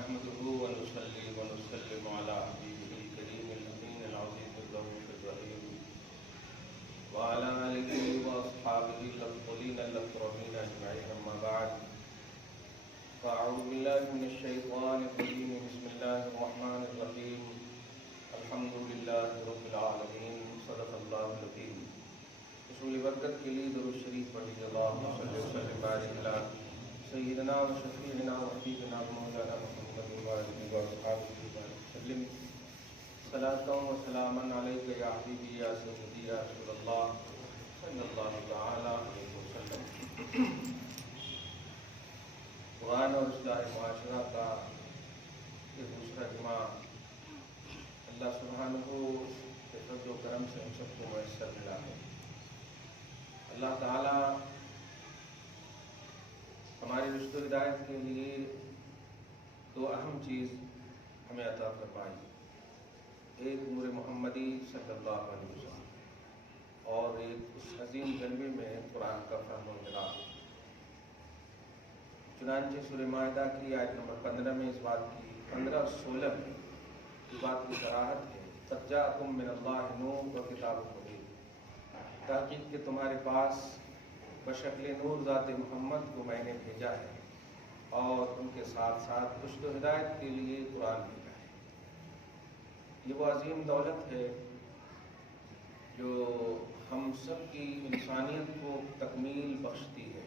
نحمده ونصلي ونسلم على حبيبه الكريم الأمين العزيز الرؤوف الرحيم وعلى آله وأصحابه الأفضلين الأكرمين أجمعين أما بعد فأعوذ بالله من الشيطان الرجيم بسم الله الرحمن الرحيم الحمد لله رب العالمين صدق الله العظيم رسول برکت کے لیے درود شریف پڑھیے اللہم صلی وسلم وبارک علی سیدنا و شفیعنا و حبیبنا مولانا محمد وآلہ وصحبہ وسلم صلاۃ و سلاما علیک یا حبیبی یا سیدی یا رسول اللہ صلی اللہ تعالی علیہ وسلم۔ قرآن اور اصلاح معاشرہ کا یہ دوسرا جمعہ اللہ سبحانہ کے فضل و کرم سے ہم سب کو میسر ملا ہے۔ اللہ تعالی ہماری رشد و ہدایت کے لیے دو اہم چیز ہمیں عطا فرمائی، ایک نور محمدی صلی اللہ علیہ وسلم اور ایک اس عظیم جلوے میں قرآن کا فہم و ادراک۔ چنانچہ سورہ مائدہ کی آیت نمبر 15 میں اس بات کی 15 اور 16 میں اس بات کی صراحت ہے، قد جاءکم من اللہ نور و کتاب مبین، تحقیق کہ تمہارے پاس بشکل نور ذات محمد کو میں نے بھیجا ہے اور ان کے ساتھ ساتھ رشد و ہدایت کے لیے قرآن بھیجا ہے۔ یہ وہ عظیم دولت ہے جو ہم سب کی انسانیت کو تکمیل بخشتی ہے،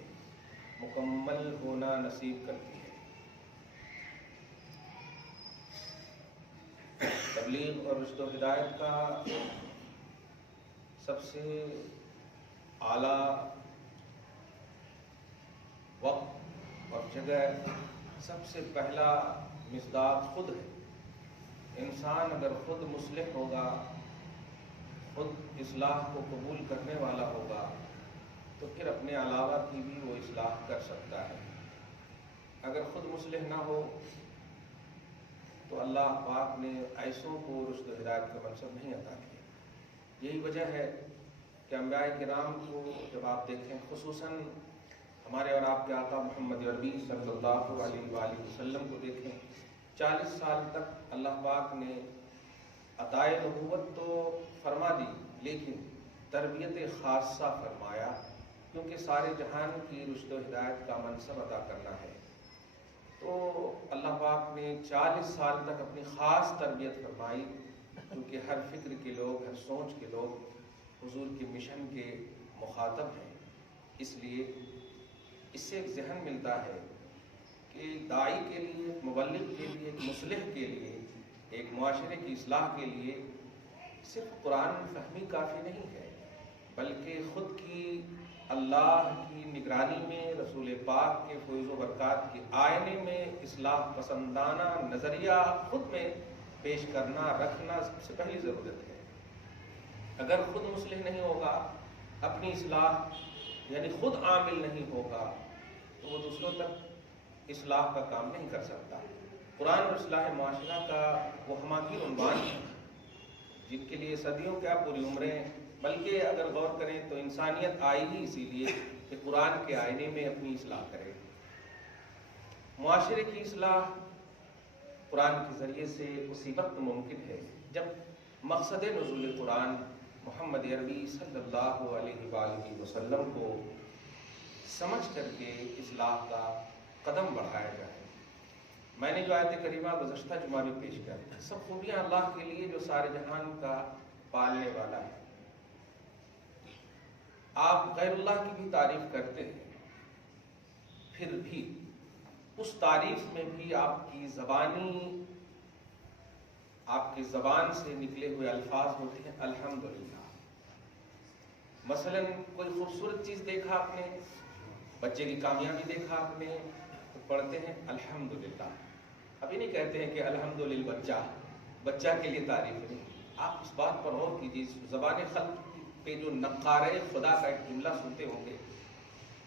مکمل ہونا نصیب کرتی ہے۔ تبلیغ اور رشد و ہدایت کا سب سے اعلیٰ وقت اور جگہ، سب سے پہلا مصداق خود ہے۔ انسان اگر خود مصلح ہوگا، خود اصلاح کو قبول کرنے والا ہوگا تو پھر اپنے علاوہ کی بھی وہ اصلاح کر سکتا ہے۔ اگر خود مصلح نہ ہو تو اللہ پاک نے ایسوں کو رشد و ہدایت کا منصب نہیں عطا کیا۔ یہی وجہ ہے کہ انبیاء کرام کو جب آپ دیکھیں، خصوصاً ہمارے اور آپ کے آقا محمد عربی صلی اللہ علیہ وآلہ وسلم کو دیکھیں، 40 سال تک اللہ پاک نے عطائے نبوت تو فرما دی لیکن تربیت خاصہ فرمایا، کیونکہ سارے جہان کی رشد و ہدایت کا منصب عطا کرنا ہے۔ تو اللہ پاک نے 40 سال تک اپنی خاص تربیت فرمائی، کیونکہ ہر فکر کے لوگ، ہر سوچ کے لوگ حضور کے مشن کے مخاطب ہیں۔ اس لیے اس سے ایک ذہن ملتا ہے کہ داعی کے لیے، مبلغ کے لیے، مصلح کے لیے، ایک معاشرے کی اصلاح کے لیے صرف قرآن فہمی کافی نہیں ہے، بلکہ خود کی اللہ کی نگرانی میں، رسول پاک کے فیض و برکات کے آئینے میں اصلاح پسندانہ نظریہ خود میں پیش کرنا، رکھنا سب سے پہلی ضرورت ہے۔ اگر خود مصلح نہیں ہوگا، اپنی اصلاح یعنی خود عامل نہیں ہوگا تو وہ دوسروں تک اصلاح کا کام نہیں کر سکتا۔ قرآن اور اصلاح معاشرہ کا وہ ہماگیر عنوان ہے جن کے لیے صدیوں کیا پوری عمریں، بلکہ اگر غور کریں تو انسانیت آئی ہی اسی لیے کہ قرآن کے آئینے میں اپنی اصلاح کرے۔ معاشرے کی اصلاح قرآن کے ذریعے سے اسی وقت ممکن ہے جب مقصد نزول قرآن محمد عربی صلی اللہ علیہ وآلہ وسلم کو سمجھ کر کے اصلاح کا قدم بڑھایا جائے۔ میں نے جو آیت کریمہ گزشتہ جمعہ بھی پیش کیا تھا، سب خوبیاں اللہ کے لیے جو سارے جہان کا پالنے والا ہے۔ آپ غیر اللہ کی بھی تعریف کرتے ہیں، پھر بھی اس تعریف میں بھی آپ کی زبان سے نکلے ہوئے الفاظ ہوتے ہیں الحمدللہ۔ مثلا کوئی خوبصورت چیز دیکھا آپ نے، بچے کی کامیابی دیکھا آپ نے تو پڑھتے ہیں الحمدللہ۔ ابھی نہیں کہتے ہیں کہ الحمدللہ بچہ کے لیے تعریف نہیں۔ آپ اس بات پر غور کیجیے، زبان خلق پہ جو نقارۂ خدا کا ایک جملہ سنتے ہوں گے،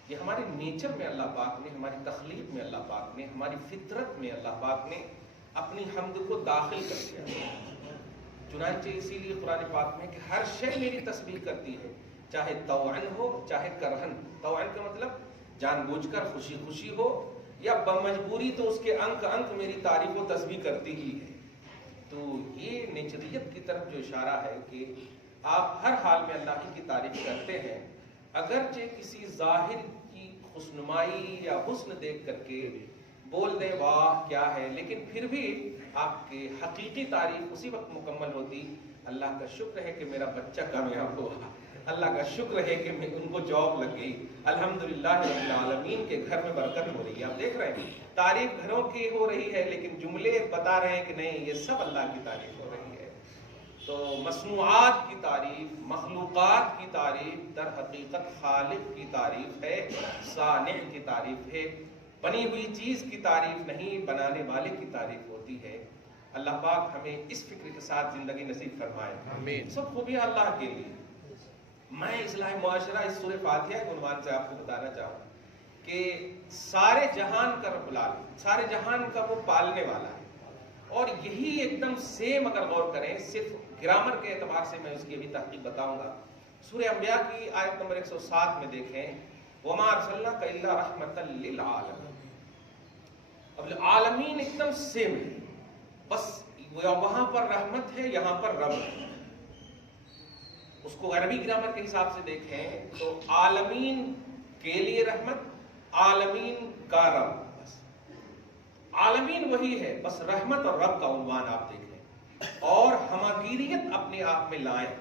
یہ ہمارے نیچر میں اللہ پاک نے، ہماری تخلیق میں اللہ پاک نے، ہماری فطرت میں اللہ پاک نے اپنی حمد کو داخل کر دیا۔ چنانچہ اسی لیے قرآن پاک میں کہ ہر شے میری تسبیح کرتی ہے، چاہے طوعن ہو چاہے کرہن۔ طوعن کا مطلب جان بوجھ کر خوشی خوشی ہو یا بمجبوری تو اس کے انک انک میری تعریف و تسبیح کرتی ہی ہے. تو یہ نیچریت کی طرف جو اشارہ ہے کہ آپ ہر حال میں اللہ کی تعریف کرتے ہیں، اگرچہ کسی ظاہر کی خوشنمائی یا حسن دیکھ کر کے بول دیں واہ کیا ہے، لیکن پھر بھی آپ کی حقیقی تعریف اسی وقت مکمل ہوتی. اللہ کا شکر ہے کہ میرا بچہ کامیاب ہوا، اللہ کا شکر ہے کہ ان کو جاب لگ گئی، الحمدللہ رب العالمین کے گھر میں برکت ہو رہی ہے. آپ دیکھ رہے ہیں تعریف گھروں کی ہو رہی ہے، لیکن جملے بتا رہے ہیں کہ نہیں، یہ سب اللہ کی تعریف ہو رہی ہے. تو مصنوعات کی تعریف، مخلوقات کی تعریف در حقیقت خالق کی تعریف ہے، صانع کی تعریف ہے. بنی ہوئی چیز کی تعریف نہیں، بنانے والے کی تعریف ہوتی ہے. اللہ پاک ہمیں اس فکر کے ساتھ زندگی نصیب فرمائے. آمین. سب خوبیاں اللہ کے لیے. میں اصلاح معاشرہ اس سورہ فاتحہ کے عنوان سے آپ کو بتانا چاہوں کہ سارے جہان کا رب العالمین، سارے جہان کا وہ پالنے والا ہے. اور یہی ایک دم سیم اگر غور کریں، صرف گرامر کے اعتبار سے میں اس کی ابھی تحقیق بتاؤں گا. سورہ انبیاء کی آیت نمبر 107 میں دیکھیں، وَمَا أَرْسَلْنَاكَ إِلَّا رَحْمَةً لِّلْعَالَمِينَ. اب العالمین ایک دم سیم ہے، بس وہاں پر رحمت ہے، یہاں پر رب ہے. اس کو عربی گرامر کے حساب سے دیکھیں تو عالمین کے لیے رحمت، عالمین کا رب. بس عالمین وہی ہے، بس رحمت اور رب کا عنوان آپ دیکھ لیں. اور ہماگیریت اپنے آپ میں لائیں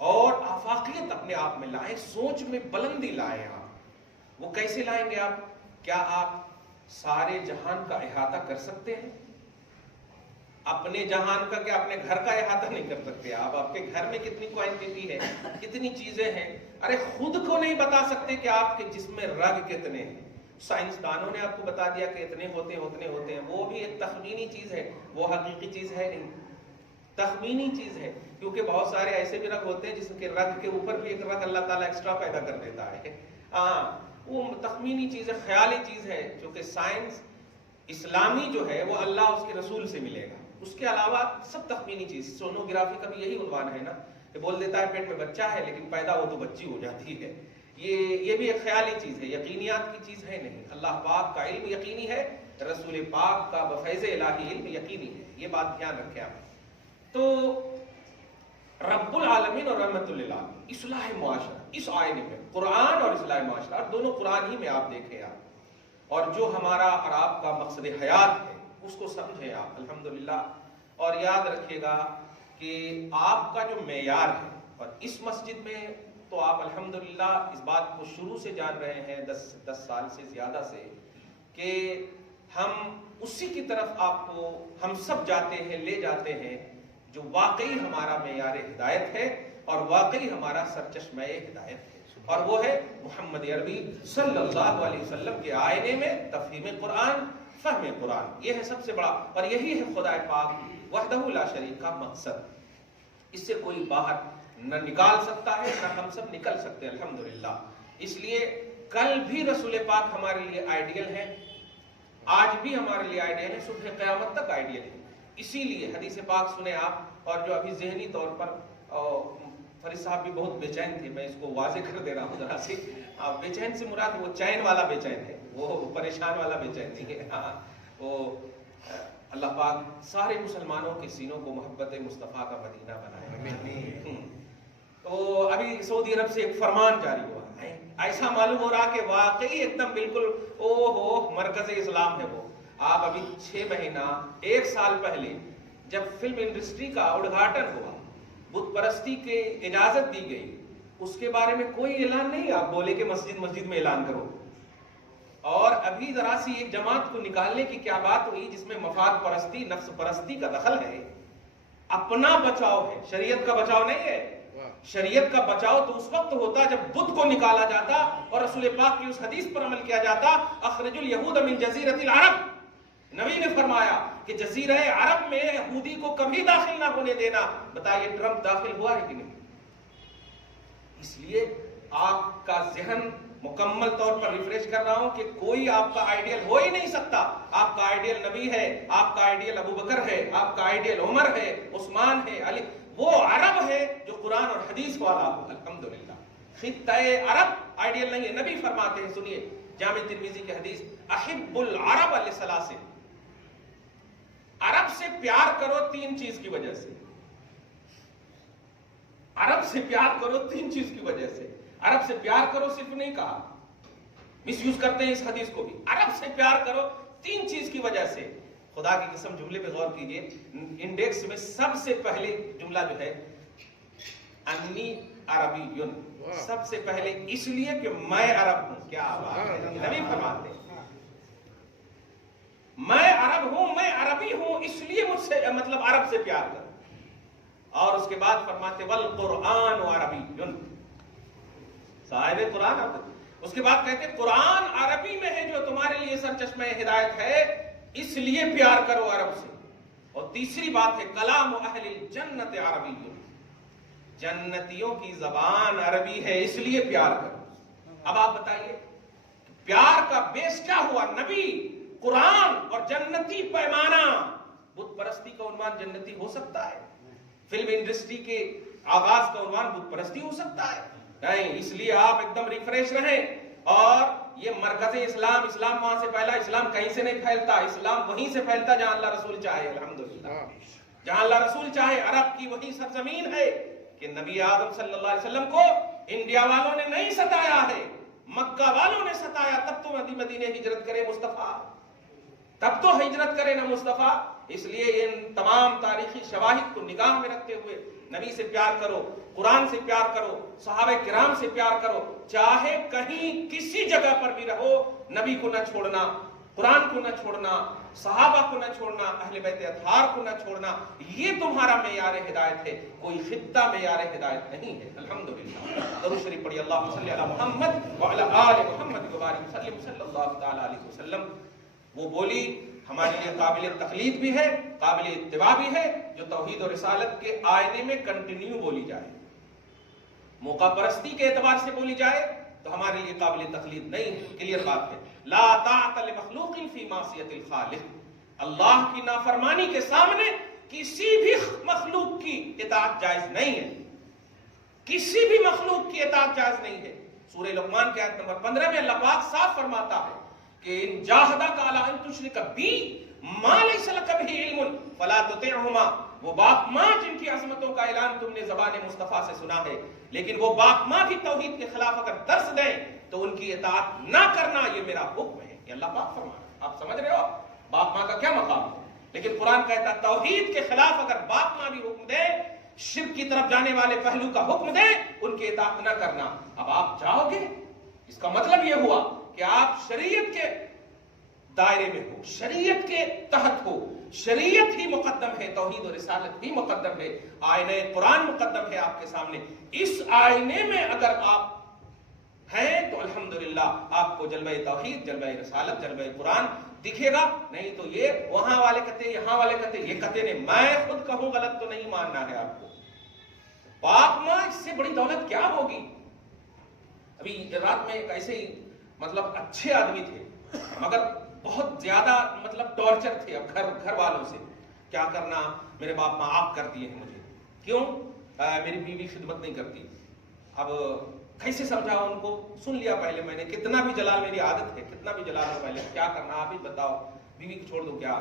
اور آفاقیت اپنے آپ میں لائیں، سوچ میں بلندی لائیں. آپ وہ کیسے لائیں گے؟ آپ کیا آپ سارے جہان کا احاطہ کر سکتے ہیں؟ اپنے جہان کا کیا اپنے گھر کا احاطہ نہیں کر سکتے آپ؟ آپ کے گھر میں کتنی کوانٹٹی ہے، کتنی چیزیں ہیں. ارے خود کو نہیں بتا سکتے کہ آپ کے جسم میں رگ کتنے ہیں. سائنسدانوں نے آپ کو بتا دیا کہ اتنے ہوتے ہیں. وہ بھی ایک تخمینی چیز ہے، وہ حقیقی چیز ہے نہیں، تخمینی چیز ہے. کیونکہ بہت سارے ایسے بھی رگ ہوتے ہیں جس کے رگ کے اوپر بھی ایک رگ اللہ تعالیٰ ایکسٹرا پیدا کر دیتا ہے. وہ تخمینی چیز ہے، خیالی چیز ہے. چونکہ سائنس اسلامی جو ہے وہ اللہ اس کے رسول سے ملے گا، اس کے علاوہ سب تخمینی چیز. سونوگرافی کا بھی یہی عنوان ہے نا، کہ بول دیتا ہے پیٹ میں بچہ ہے لیکن پیدا ہو تو بچی ہو جاتی ہے. یہ بھی ایک خیالی چیز ہے، یقینیات کی چیز ہے نہیں. اللہ پاک کا علم یقینی ہے، رسول پاک کا بفیض الہی علم یقینی ہے. یہ بات دھیان رکھیں آپ. تو رب العالمین اور رحمت للعالمین، اصلاح معاشرہ اس آئینے میں قرآن اور اصلاح معاشرہ، اور دونوں قرآن ہی میں آپ دیکھیں آپ. اور جو ہمارا اور آپ کا مقصد حیات ہے اس کو سمجھیں آپ الحمدللہ. اور یاد رکھیے گا کہ آپ کا جو معیار ہے، اور اس مسجد میں تو آپ الحمدللہ اس بات کو شروع سے جان رہے ہیں، 10 سال سے زیادہ سے، کہ ہم اسی کی طرف آپ کو ہم سب جاتے ہیں، لے جاتے ہیں جو واقعی ہمارا معیار ہدایت ہے اور واقعی ہمارا سرچشمہ ہدایت ہے. اور وہ ہے محمد عربی صلی اللہ علیہ وسلم کے آئینے میں تفہیم قرآن، فہم قرآن. یہ ہے سب سے بڑا، اور یہی ہے خدا پاک وحدہ لا شریک کا مقصد. اس سے کوئی باہر نہ نکال سکتا ہے، نہ ہم سب نکل سکتے الحمدللہ. اس لیے کل بھی رسول پاک ہمارے لیے آئیڈیل ہے، آج بھی ہمارے لیے آئیڈیل ہے، صبح قیامت تک آئیڈیل ہے. اسی لیے حدیث پاک سنیں آپ. اور جو ابھی ذہنی طور پر فرید صاحب بھی بہت بے چین تھے، میں اس کو واضح کر دے رہا ہوں ذرا سی. بے چین سے مراد وہ چین والا بے چین ہے، وہ پریشان والا بے چین نہیں ہے. وہ اللہ پاک سارے مسلمانوں کے سینوں کو محبت مصطفیٰ کا مدینہ بنائے. تو ابھی سعودی عرب سے ایک فرمان جاری ہوا ہے، ایسا معلوم ہو رہا کہ واقعی ایک دم بالکل مرکز اسلام ہے وہ. آپ ابھی 6 مہینہ 1 سال پہلے جب فلم انڈسٹری کا ادگھاٹن ہوا، بت پرستی کے اجازت دی گئی، اس کے بارے میں کوئی اعلان نہیں. آپ بولے کہ مسجد میں اعلان کرو. اور ابھی ذرا سی ایک جماعت کو نکالنے کی کیا بات ہوئی جس میں مفاد پرستی، نفس پرستی کا دخل ہے. اپنا بچاؤ ہے، شریعت کا بچاؤ نہیں ہے. شریعت کا بچاؤ تو اس وقت ہوتا جب بت کو نکالا جاتا اور رسول پاک کی اس حدیث پر عمل کیا جاتا، اخرج الیہود من جزیرۃ العرب. نبی نے فرمایا کہ جزیرہ عرب میں یہودی کو کبھی داخل نہ ہونے دینا. بتائیے ٹرمپ داخل ہوا ہے کہ نہیں؟ اس لیے آپ کا ذہن مکمل طور پر ریفریش کر رہا ہوں کہ کوئی آپ کا آئیڈیل ہو ہی نہیں سکتا. آپ کا آئیڈیل نبی ہے، آپ کا آئیڈیل ابو بکر ہے، آپ کا آئیڈیل عمر ہے، عثمان ہے، علی. وہ عرب ہے جو قرآن اور حدیث والا ہو الحمدللہ. خطہ عرب آئیڈیل نہیں ہے. نبی فرماتے ہیں، سنیے، جامع ترمذی کی حدیث، احب العرب لثلاث، عرب سے پیار کرو 3 چیز کی وجہ سے، عرب سے پیار کرو 3 چیز کی وجہ سے۔ عرب سے پیار کرو صرف نہیں کہا، مس یوز کرتے ہیں اس حدیث کو بھی، عرب سے پیار کرو 3 چیز کی وجہ سے۔ خدا کی قسم جملے پہ غور کیجئے، انڈیکس میں سب سے پہلے جملہ جو ہے انی عربی، سب سے پہلے اس لیے کہ میں عرب ہوں۔ کیا بات ہے، نبی فرماتے ہیں میں عرب ہوں، میں عربی ہوں، اس لیے مجھ سے مطلب عرب سے پیار کرو۔ اور اس کے بعد فرماتے والقرآن عربی، صاحب قرآن عربی۔ اس کے بعد کہتے قرآن عربی میں ہے جو تمہارے لیے سرچشمہ ہدایت ہے، اس لیے پیار کرو عرب سے۔ اور تیسری بات ہے کلام اہل الجنت عربی، جنتیوں کی زبان عربی ہے، اس لیے پیار کرو۔ اب آپ بتائیے پیار کا بیس کیا ہوا؟ نبی، قرآن اور جنتی پیمانہ۔ بت پرستی کا عنوان جنتی ہو سکتا ہے؟ فلم انڈسٹری کے آغاز کا عنوان بت پرستی ہو سکتا ہے؟ نہیں، اس لیے آپ ایک دم ریفریش رہیں۔ اور یہ مرکز اسلام، اسلام وہاں سے پھیلا، اسلام کہیں سے نہیں پھیلتا، اسلام وہیں سے پھیلتا جہاں اللہ رسول چاہے۔ الحمدللہ، جہاں اللہ رسول چاہے۔ عرب کی وہی سرزمین ہے کہ نبی آدم صلی اللہ علیہ وسلم کو انڈیا والوں نے نہیں ستایا ہے، مکہ والوں نے ستایا۔ تب تو مدینے ہجرت کرے مصطفیٰ، تب تو ہجرت کرے نا مصطفیٰ۔ اس لیے ان تمام تاریخی شواہد کو نگاہ میں رکھتے ہوئے نبی سے پیار کرو، قرآن سے پیار کرو، صحابہ کرام سے پیار کرو، چاہے کہیں کسی جگہ پر بھی رہو، نبی کو نہ چھوڑنا، قرآن کو نہ چھوڑنا، صحابہ کو نہ چھوڑنا، اہل بیت اطہار کو نہ چھوڑنا۔ یہ تمہارا معیار ہدایت ہے، کوئی خطہ معیار ہدایت نہیں ہے۔ الحمدللہ، درود شریف پڑھی، اللہم صلی علی محمد وعلی آل محمد وبارک وسلم صلی اللہ تعالی علیہ وسلم۔ وہ بولی ہمارے لیے قابل تقلید بھی ہے، قابل اتباع بھی ہے، جو توحید اور رسالت کے آئینے میں کنٹینیو بولی جائے۔ موقع پرستی کے اعتبار سے بولی جائے تو ہمارے لیے قابل تقلید نہیں ہے، کلیئر بات ہے۔ لا طاعت لمخلوق فی معصیت الخالق، اللہ کی نافرمانی کے سامنے کسی بھی مخلوق کی اطاعت جائز نہیں ہے، کسی بھی مخلوق کی اطاعت جائز نہیں ہے۔ سورہ لقمان کے آیت نمبر 15 میں اللہ پاک صاف فرماتا ہے کہ ان جاہداک علی ان تشرک بی ما لیس لک بہ علم فلا تطعہما۔ وہ باپ ماں جن کی عظمتوں کا اعلان تم نے زبان مصطفیٰ سے سنا ہے، لیکن وہ باپ ماں بھی توحید کے خلاف اگر درس دیں تو ان کی اطاعت نہ کرنا یہ میرا حکم ہے۔ یہ اللہ پاک فرما رہا ہے۔ آپ سمجھ رہے ہو باپ ماں کا کیا مقام ہے؟ لیکن قرآن کہتا ہے توحید کے خلاف اگر باپ ماں بھی حکم دے، شرک کی طرف جانے والے پہلو کا حکم دے، ان کی اطاعت نہ کرنا۔ اب آپ جاؤ گے، اس کا مطلب یہ ہوا کہ آپ شریعت کے دائرے میں ہو، شریعت کے تحت ہو، شریعت ہی مقدم ہے، توحید و رسالت ہی مقدم ہے، آئینہ قرآن مقدم ہے آپ کے سامنے۔ اس آئینے میں اگر آپ ہیں تو الحمدللہ آپ کو جلوہ توحید، جلوہ رسالت، جلوہ قرآن دکھے گا۔ نہیں تو یہ وہاں والے کہتے یہاں والے کہتے، یہ کہتے نہیں، میں خود کہوں غلط تو نہیں ماننا ہے آپ کو۔ باپ ماں اس سے بڑی دولت کیا ہوگی؟ ابھی رات میں ایک ایسے ہی مطلب اچھے آدمی تھے مگر بہت زیادہ مطلب ٹارچر تھے اب گھر والوں سے، کیا کرنا، میرے باپ ماں آپ کر دیے ہیں مجھے، کیوں؟ میری بیوی خدمت نہیں کرتی۔ اب کیسے سمجھاؤ ان کو؟ سن لیا پہلے میں نے، کتنا بھی جلال، میری عادت ہے کتنا بھی جلال ہو پہلے، کیا کرنا آپ ہی بتاؤ، بیوی کو چھوڑ دو کیا؟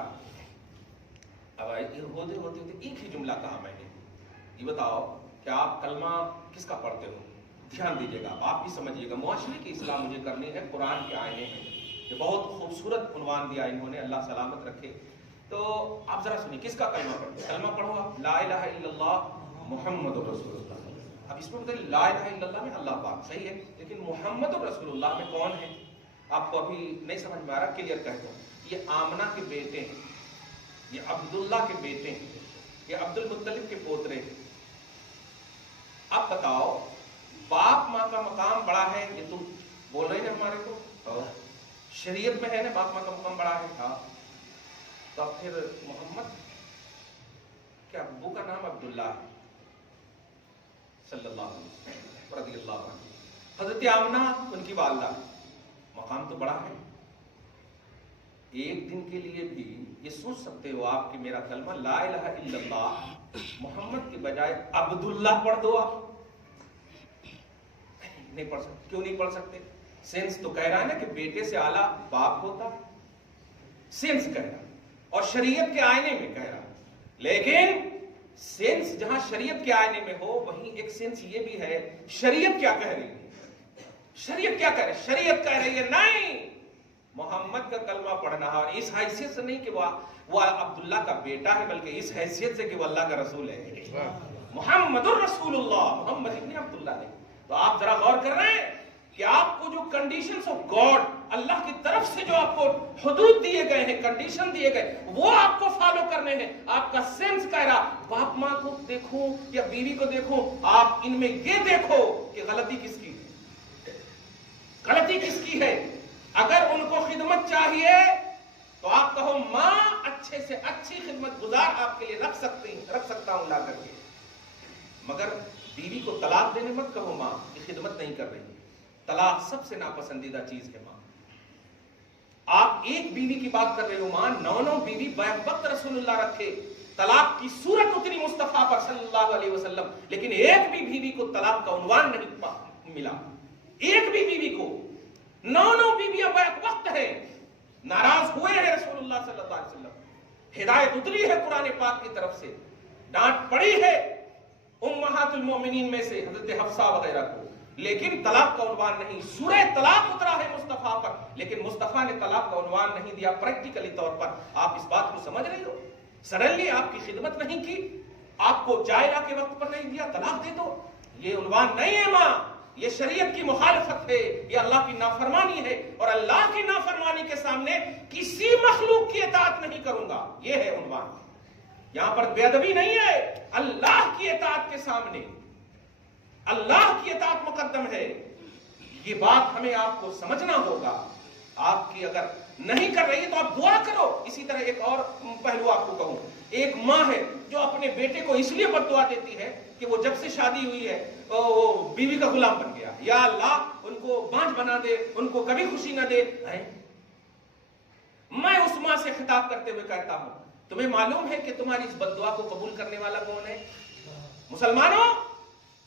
اب ہوتے ہوتے ایک ہی جملہ کہا میں نے، یہ بتاؤ کہ آپ کلمہ کس کا پڑھتے ہو؟ دھیان دیجیے گا، آپ بھی سمجھیے گا، معاشرے کی اصلاح مجھے کرنی ہے، قرآن کے آئینے ہیں۔ یہ بہت خوبصورت عنوان دیا انہوں نے، اللہ سلامت رکھے۔ تو آپ ذرا سنیے، کس کا کلمہ پڑھتے؟ کلمہ پڑھو آپ، لا الہ الا اللہ محمد رسول اللہ۔ اب اس میں بتائیے لا الہ الا اللہ میں اللہ پاک صحیح ہے، لیکن محمد رسول اللہ میں کون ہے؟ آپ کو ابھی نہیں سمجھ میں آ رہا، کلیئر کہتا ہوں۔ یہ آمنہ کے بیٹے ہیں، یہ عبداللہ کے بیٹے ہیں، یہ عبد المطلب کے پوترے ہیں۔ اب بتاؤ باپ ماں کا مقام بڑا ہے، یہ تم بول رہے ہیں ہمارے کو، شریعت میں ہے نا باپ ماں کا مقام بڑا ہے، ہاں، تو پھر محمد کے ابو کا نام عبداللہ ہے صلی اللہ علیہ وسلم رضی اللہ عنہ، حضرت آمنہ ان کی والدہ، مقام تو بڑا ہے۔ ایک دن کے لیے بھی یہ سوچ سکتے ہو آپ کہ میرا کلمہ لا الہ الا اللہ محمد کے بجائے عبداللہ پڑھ دو آپ؟ نہیں پڑھ سکتے۔ کیوں نہیں پڑھ سکتے؟ سینس تو کہہ رہا ہے نا کہ بیٹے سے اعلیٰ باپ ہوتا ہے، سینس کہہ رہا اور شریعت کے آئینے میں کہہ رہا، لیکن سینس جہاں شریعت کے آئینے میں ہو وہیں ایک سینس یہ بھی ہے شریعت کیا کہہ رہی ہے، شریعت کیا کہہ رہی ہے، شریعت کہہ رہی ہے نہیں محمد کا کلمہ پڑھنا، اور اس حیثیت سے نہیں کہ وہ عبداللہ کا بیٹا ہے، بلکہ اس حیثیت سے کہ وہ اللہ کا رسول ہے، محمد الرسول اللہ، محمد ابن عبداللہ نے۔ تو آپ ذرا غور کر رہے ہیں کہ آپ کو جو کنڈیشنز آف گاڈ، اللہ کی طرف سے جو آپ کو حدود دیے گئے ہیں، کنڈیشن دیے گئے، وہ آپ کو فالو کرنے ہیں۔ آپ کا سینس کہہ رہا باپ ماں کو دیکھوں یا بیوی کو دیکھوں، آپ ان میں یہ دیکھو کہ غلطی کس کی ہے، غلطی کس کی ہے۔ اگر ان کو خدمت چاہیے تو آپ کہو ماں اچھے سے اچھی خدمت گزار آپ کے لیے رکھ سکتا ہوں لا کر کے، مگر بیوی کو طلاق دینے مت کہو ماں یہ خدمت نہیں کر رہی۔ طلاق سب سے ناپسندیدہ چیز ہے ماں۔ آپ ایک بیوی کی بات کر رہے ہو ماں، 9 بیوی بیک وقت رسول اللہ رکھے، طلاق کی صورت اتری مصطفیٰ پر صلی اللہ علیہ وسلم، لیکن ایک بھی بیوی کو طلاق کا عنوان نہیں ملا، ایک بھی بیوی کو۔ 9 بیویاں بیک وقت ہیں، ناراض ہوئے ہیں رسول اللہ صلی اللہ علیہ وسلم، ہدایت اتری ہے قرآن پاک کی طرف سے، ڈانٹ پڑی ہے امہات المومنین میں سے حضرت حفصہ وغیرہ کو، لیکن طلاق کا عنوان نہیں۔ سورہ طلاق اترا ہے مصطفیٰ پر، لیکن مصطفیٰ نے طلاق کا عنوان نہیں دیا پریکٹیکلی طور پر۔ آپ اس بات کو سمجھ رہی ہو؟ سڈنلی آپ کی خدمت نہیں کی، آپ کو جائلہ کے وقت پر نہیں دیا، طلاق دے دو، یہ عنوان نہیں ہے ماں، یہ شریعت کی مخالفت ہے، یہ اللہ کی نافرمانی ہے، اور اللہ کی نافرمانی کے سامنے کسی مخلوق کی اطاعت نہیں کروں گا، یہ ہے عنوان۔ یہاں پر بے ادبی نہیں ہے، اللہ کی اطاعت کے سامنے اللہ کی اطاعت مقدم ہے۔ یہ بات ہمیں آپ کو سمجھنا ہوگا۔ آپ کی اگر نہیں کر رہی تو آپ دعا کرو۔ اسی طرح ایک اور پہلو آپ کو کہوں، ایک ماں ہے جو اپنے بیٹے کو اس لیے بد دعا دیتی ہے کہ وہ جب سے شادی ہوئی ہے وہ بیوی کا غلام بن گیا، یا اللہ ان کو بانجھ بنا دے، ان کو کبھی خوشی نہ دے۔ میں اس ماں سے خطاب کرتے ہوئے کہتا ہوں، تمہیں معلوم ہے کہ تمہاری اس بد دعا کو قبول کرنے والا کون ہے؟ مسلمانوں،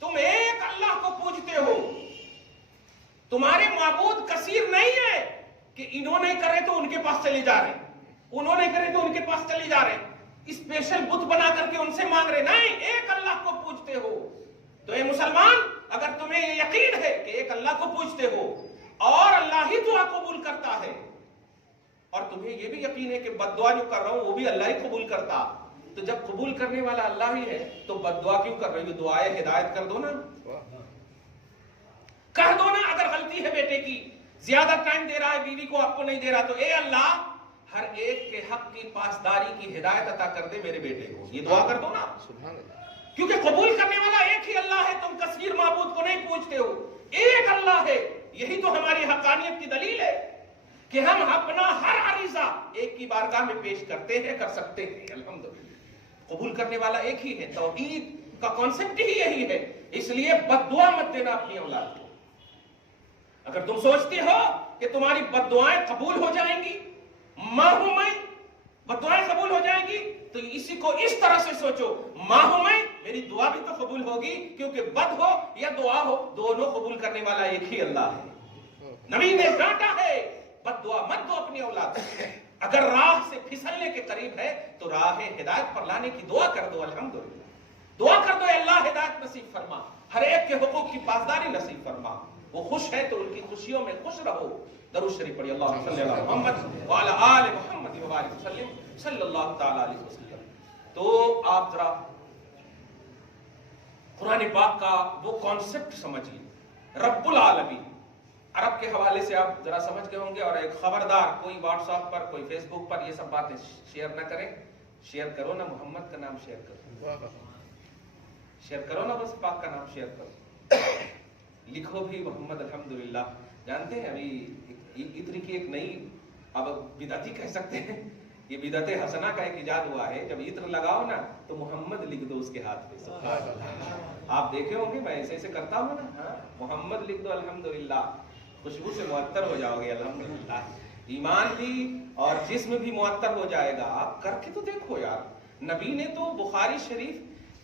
تم ایک اللہ کو پوجتے ہو، تمہارے معبود کثیر نہیں ہے کہ انہوں نے کرے تو ان کے پاس چلے جا رہے ہیں، انہوں نے کرے تو ان کے پاس چلے جا رہے ہیں، اسپیشل بت بنا کر کے ان سے مانگ رہے، نہیں، ایک اللہ کو پوجتے ہو۔ تو اے مسلمان، اگر تمہیں یہ یقین ہے کہ ایک اللہ کو پوجتے ہو اور اللہ ہی دعا قبول کرتا ہے، اور تمہیں یہ بھی یقین ہے کہ بد دعا جو کر رہا ہوں وہ بھی اللہ ہی قبول کرتا، تو جب قبول کرنے والا اللہ ہی ہے تو بد دعا کیوں کر رہی ہو؟ دعائے ہدایت کر دو نا، کہہ دو نا۔ اگر غلطی ہے بیٹے کی، زیادہ ٹائم دے رہا ہے بیوی کو، آپ کو نہیں دے رہا، تو اے اللہ ہر ایک کے حق کی پاسداری کی ہدایت عطا کر دے میرے بیٹے کو، یہ دعا کر دو نا، کیونکہ قبول کرنے والا ایک ہی اللہ ہے، تم کثیر معبود کو نہیں پوچھتے ہو، ایک اللہ ہے۔ یہی تو ہماری حقانیت کی دلیل ہے کہ ہم اپنا ہر عریضہ ایک کی بارگاہ میں پیش کرتے ہیں، کر سکتے ہیں، الحمدللہ۔ قبول کرنے والا ایک ہی ہے، توحید کا کانسیپٹ ہی یہی ہے، اس لیے بد دعا مت دینا اپنی اولاد کو۔ اگر تم سوچتے ہو کہ تمہاری بد دعائیں قبول ہو جائیں گی، ماں ہوں میں، بد دعائیں قبول ہو جائیں گی، تو اسی کو اس طرح سے سوچو، ماں ہوں میں، میری دعا بھی تو قبول ہوگی، کیونکہ بد ہو یا دعا ہو دونوں قبول کرنے والا ایک ہی اللہ ہے۔ نبی نے ڈانٹا ہے بد دعا مت دو اپنی اولاد کو، اگر راہ سے پھسلنے کے قریب ہے تو راہ ہدایت پر لانے کی دعا کر دو، الحمدللہ دعا کر دو، اللہ ہدایت نصیب فرما، ہر ایک کے حقوق کی پاسداری نصیب فرما۔ وہ خوش ہے تو ان کی خوشیوں میں خوش رہو۔ درود شریف پڑھی، اللہم صلی علی محمد وعلی آل محمد وبارک وسلم صلی اللہ تعالی علیہ وسلم۔ تو آپ ذرا قرآن پاک کا وہ کانسیپٹ سمجھیے، رب العالمین، عرب کے حوالے سے آپ ذرا سمجھ گئے ہوں گے۔ اور ایک خبردار، کوئی واٹس ایپ پر، کوئی فیس بک پر یہ سب باتیں شیئر نہ کریں، شیئر کرو نا محمد کا نام شیئر کرو، شیئر کرو نا، بس پاک کا نام شیئر کرو، لکھو بھی محمد۔ الحمدللہ جانتے ہیں ابھی عطر کی ایک نئی، اب بدعتی کہہ سکتے ہیں، یہ بدعت حسنہ کا ایک ایجاد ہوا ہے، جب عطر لگاؤ نا تو محمد لکھ دو اس کے ہاتھ پہ۔ سبحان اللہ، آپ دیکھے ہوں گے میں ایسے ایسے کرتا ہوں نا، محمد لکھ دو، الحمدللہ خوشبو سے معطر ہو جاؤ گے، الحمدللہ ایمان بھی اور جسم بھی معطر ہو جائے گا۔ آپ کر کے تو دیکھو یار، نبی نے تو بخاری شریف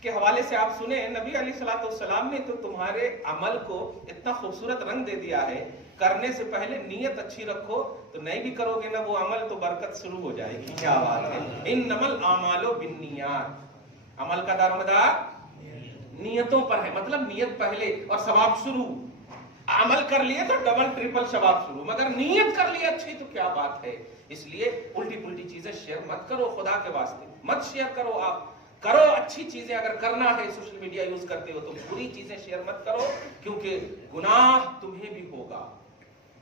کے حوالے سے آپ سنیں، نبی علیہ الصلوۃ والسلام نے تو تمہارے عمل کو اتنا خوبصورت رنگ دے دیا ہے، کرنے سے پہلے نیت اچھی رکھو، تو نہیں بھی کرو گے نا وہ عمل تو برکت شروع ہو جائے گی. کیا بات ہے. انما الاعمال بالنیات، عمل کا دار و مدار نیتوں پر ہے. مطلب نیت پہلے اور ثواب شروع. عمل کر لیے تو ڈبل ٹرپل ثواب شروع، مگر نیت کر لی اچھی تو کیا بات ہے. اس لیے الٹی پلٹی چیزیں شیئر مت کرو، خدا کے واسطے مت شیئر کرو. آپ کرو اچھی چیزیں، اگر کرنا ہے سوشل میڈیا یوز کرتے ہو تو بری چیزیں شیئر مت کرو، کیونکہ گناہ تمہیں بھی ہوگا،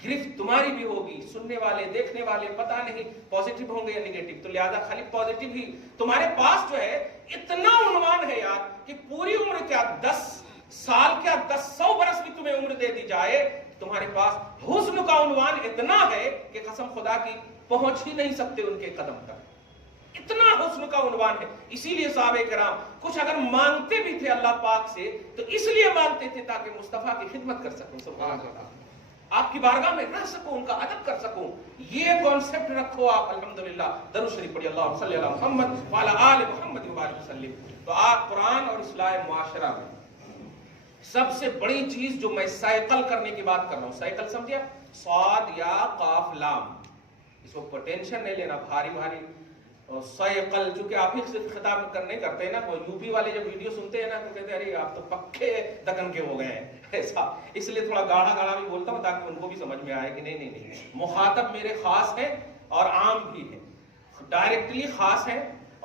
گرفت تمہاری بھی ہوگی. سننے والے دیکھنے والے پتہ نہیں پازیٹیو ہوں گے یا نیگیٹو، تو لہذا خالی پازیٹیو ہی. تمہارے پاس جو ہے اتنا عنوان ہے یار کہ پوری عمر کیا 10 سال کیا 100 برس بھی تمہیں عمر دے دی جائے، تمہارے پاس حسن کا عنوان اتنا ہے کہ قسم خدا کی پہنچ ہی نہیں سکتے ان کے قدم تک. اتنا حسن کا عنوان ہے. اسی لیے صحابہ کرام کچھ اگر مانگتے بھی تھے اللہ پاک سے تو اس لیے مانگتے تھے تاکہ مصطفیٰ کی خدمت کر سکوں، سبحان اللہ، آپ کی بارگاہ میں رہ سکوں، ان کا ادب کر سکوں. یہ کانسیپٹ رکھو آپ. الحمدللہ. درود شریف پڑھیے، اللہم صلی علی محمد وعلی آل محمد وبارک وسلم. تو آپ قرآن اور اصلاح معاشرہ میں سب سے بڑی چیز جو میں سائیکل کرنے کی بات کر رہا ہوں، سائیکل سمجھے آپ، صاد یا قاف لام، اس کو ٹینشن نہیں لینا بھاری بھاری. سائیکل جو کہ آپ ہی سے خطاب کرنے کرتے ہیں نا، وہ یو پی والے جب ویڈیو سنتے ہیں نا تو کہتے ہیں ارے آپ تو پکے دکن کے ہو گئے ہیں ایسا. اس لیے تھوڑا گاڑا گاڑا بھی بولتا ہوں تاکہ ان کو بھی سمجھ میں آئے کہ نہیں مخاطب میرے خاص ہیں اور عام بھی ہیں، ڈائریکٹلی خاص ہیں